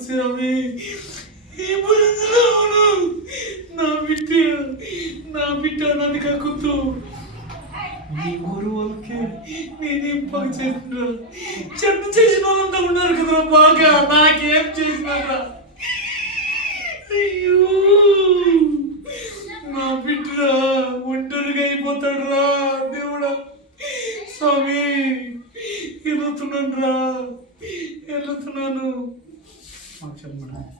స్వామి ఈ పరిస్థితుల్లో నా బిడ్డ నన్ను కక్కుతూ ఈ ఊరు వాళ్ళకి నేనేం బాగా చేసినా చెత్త చేసిన వాళ్ళంతా ఉన్నారు కదరా బాగా నాకేం చేసినారా అయ్యో నా బిడ్డ ఒంటరిగా అయిపోతాడు రా దేవుడా స్వామి వెళ్తున్నాను రా వెళ్తున్నాను చెప్పండి